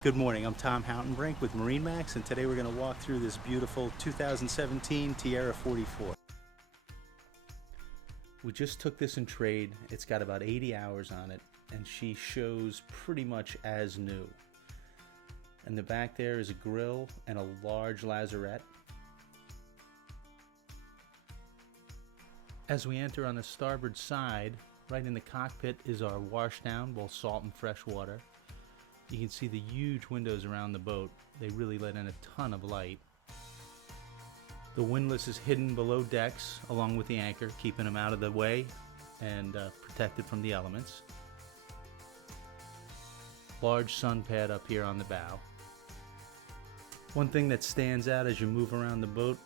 Good morning, I'm Tom Houtenbrink with MarineMax, and today we're going to walk through this beautiful 2017 Tiara 44. We just took this in trade. It's got about 80 hours on it, and she shows pretty much as new. In the back there is a grill and a large lazarette. As we enter on the starboard side, right in the cockpit is our washdown, both salt and fresh water. You can see the huge windows around the boat. They really let in a ton of light. The windlass is hidden below decks along with the anchor, keeping them out of the way and protected from the elements. Large sun pad up here on the bow. One thing that stands out as you move around the boat,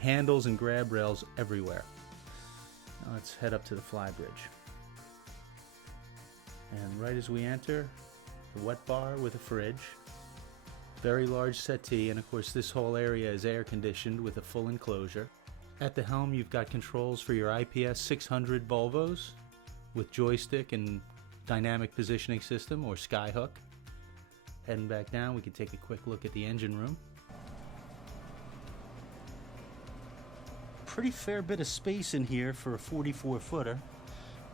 handles and grab rails everywhere. Now let's head up to the Flybridge. And right as we enter, a wet bar with a fridge, very large settee, and of course this whole area is air conditioned with a full enclosure. At the helm you've got controls for your IPS 600 Volvos with joystick and dynamic positioning system or skyhook. Heading back down, we can take a quick look at the engine room. Pretty fair bit of space in here for a 44-footer.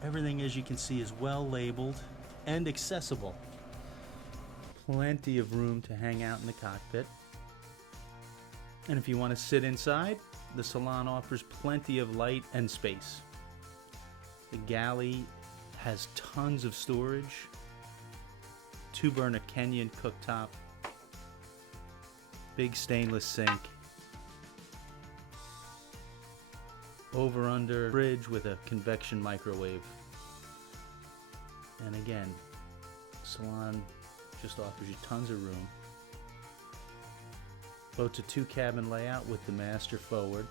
Everything, as you can see, is well labeled and accessible. Plenty of room to hang out in the cockpit. And if you want to sit inside, the salon offers plenty of light and space. The galley has tons of storage, 2-burner Kenyan cooktop, big stainless sink, over-under fridge with a convection microwave. And again, salon just offers you tons of room. Boat's a 2-cabin layout with the master forward.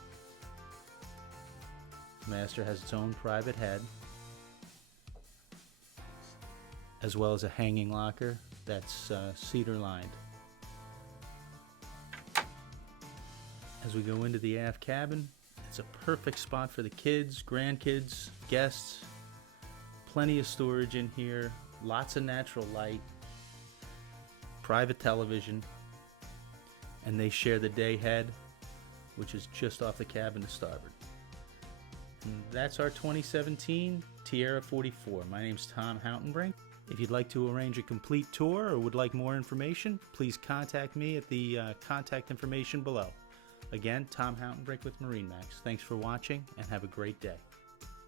Master has its own private head, as well as a hanging locker that's cedar lined. As we go into the aft cabin, it's a perfect spot for the kids, grandkids, guests. Plenty of storage in here, lots of natural light, private television, and they share the day head, which is just off the cabin to starboard. And that's our 2017 Tiara 44. My name's Tom Houtenbrink. If you'd like to arrange a complete tour or would like more information, please contact me at the contact information below. Again, Tom Houtenbrink with MarineMax. Thanks for watching and have a great day.